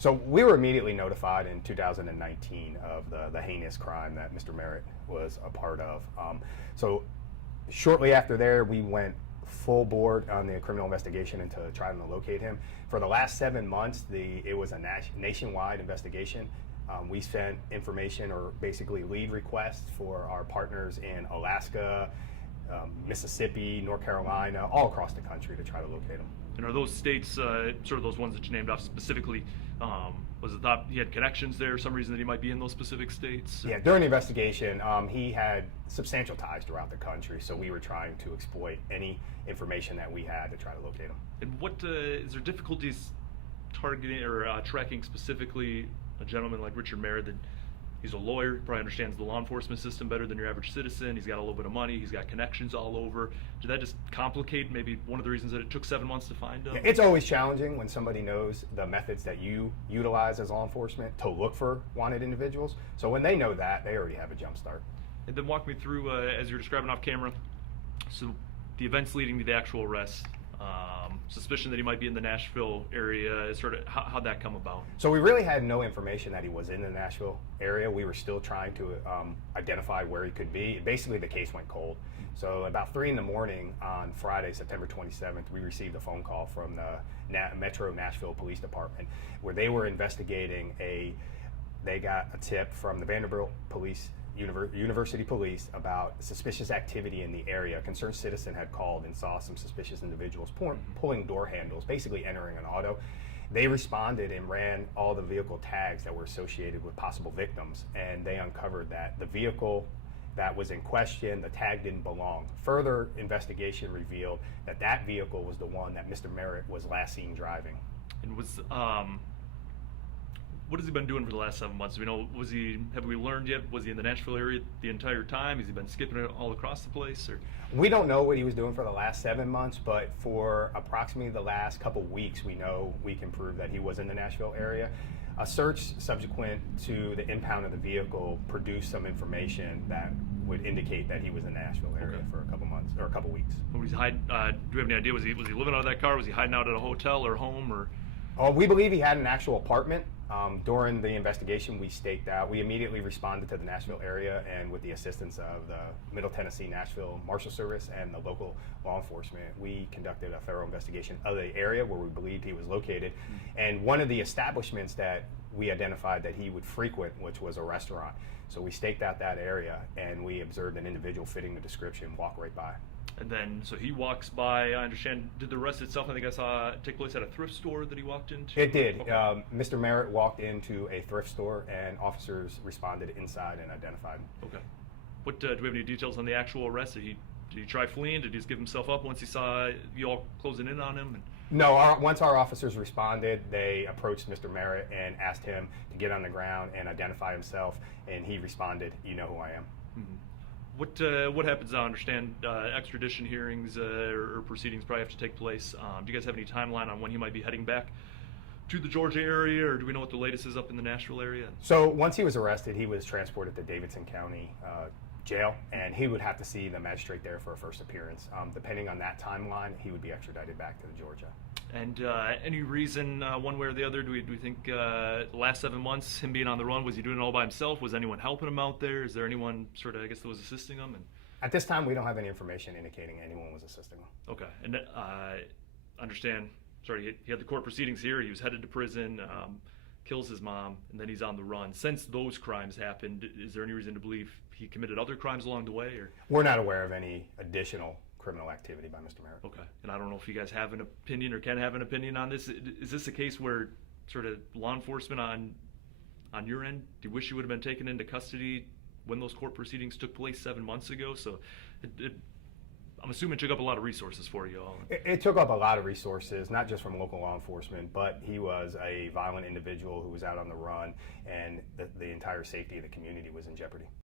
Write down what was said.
So we were immediately notified in 2019 of the heinous crime that Mr. Merritt was a part of. So shortly after there, we went full board on the criminal investigation into trying to locate him. For the last 7 months, it was a nationwide investigation. We sent information, or basically lead requests, for our partners in Alaska, Mississippi, North Carolina, all across the country to try to locate him. And are those states sort of those ones that you named off specifically? Was it thought he had connections there, some reason that he might be in those specific states? Yeah, during the investigation, he had substantial ties throughout the country, so we were trying to exploit any information that we had to try to locate him. And what is there difficulties targeting or tracking specifically a gentleman like Richard Merritt? That he's a lawyer, probably understands the law enforcement system better than your average citizen. He's got a little bit of money. He's got connections all over. Did that just complicate maybe one of the reasons that it took 7 months to find him? It's always challenging when somebody knows the methods that you utilize as law enforcement to look for wanted individuals. So when they know that, they already have a jump start. And then walk me through, as you're describing off camera, so the events leading to the actual arrest, suspicion that he might be in the Nashville area, sort of how'd that come about? So we really had no information that he was in the Nashville area. We were still trying to identify where he could be. Basically, the case went cold. So about 3 in the morning on Friday, September 27th, we received a phone call from the Metro Nashville Police Department where they were investigating they got a tip from the Vanderbilt University Police about suspicious activity in the area. A concerned citizen had called and saw some suspicious individuals pulling door handles, basically entering an auto. They responded and ran all the vehicle tags that were associated with possible victims, and they uncovered that the vehicle that was in question, the tag didn't belong. Further investigation revealed that that vehicle was the one that Mr. Merritt was last seen driving. And what has he been doing for the last 7 months? Do we know, have we learned yet, was he in the Nashville area the entire time? Has he been skipping it all across the place? Or? We don't know what he was doing for the last 7 months, but for approximately the last couple weeks, we can prove that he was in the Nashville area. A search subsequent to the impound of the vehicle produced some information that would indicate that he was in the Nashville area for a couple months or a couple weeks. Do we have any idea? Was he living out of that car? Was he hiding out at a hotel or home? Or? We believe he had an actual apartment. During the investigation, we immediately responded to the Nashville area, and with the assistance of the Middle Tennessee Nashville Marshal Service and the local law enforcement, we conducted a thorough investigation of the area where we believed he was located. And one of the establishments that we identified that he would frequent, which was a restaurant. So we staked out that area, and we observed an individual fitting the description walk right by. And then, so he walks by, I understand, did the arrest itself, I think I saw take place at a thrift store that he walked into? It did. Okay. Mr. Merritt walked into a thrift store, and officers responded inside and identified him. Okay. Do we have any details on the actual arrest? Did he try fleeing? Did he just give himself up once he saw you all closing in on him? No, once our officers responded, they approached Mr. Merritt and asked him to get on the ground and identify himself, and he responded, "You know who I am." Mm-hmm. What happens now? I understand extradition hearings or proceedings probably have to take place. Do you guys have any timeline on when he might be heading back to the Georgia area, or do we know what the latest is up in the Nashville area? So once he was arrested, he was transported to Davidson County Jail, and he would have to see the magistrate there for a first appearance. Depending on that timeline, he would be extradited back to Georgia. And any reason, one way or the other, do we think the last 7 months, him being on the run, was he doing it all by himself? Was anyone helping him out there? Is there anyone sort of, I guess, that was assisting him? At this time, we don't have any information indicating anyone was assisting him. Okay. And understand, sorry, he had the court proceedings here. He was headed to prison, kills his mom, and then he's on the run. Since those crimes happened, is there any reason to believe he committed other crimes along the way? Or? We're not aware of any additional criminal activity by Mr. Merritt. Okay. And I don't know if you guys have an opinion or can have an opinion on this. Is this a case where sort of law enforcement on your end, do you wish you would have been taken into custody when those court proceedings took place 7 months ago? So I'm assuming it took up a lot of resources for you all. It took up a lot of resources, not just from local law enforcement, but he was a violent individual who was out on the run, and the entire safety of the community was in jeopardy.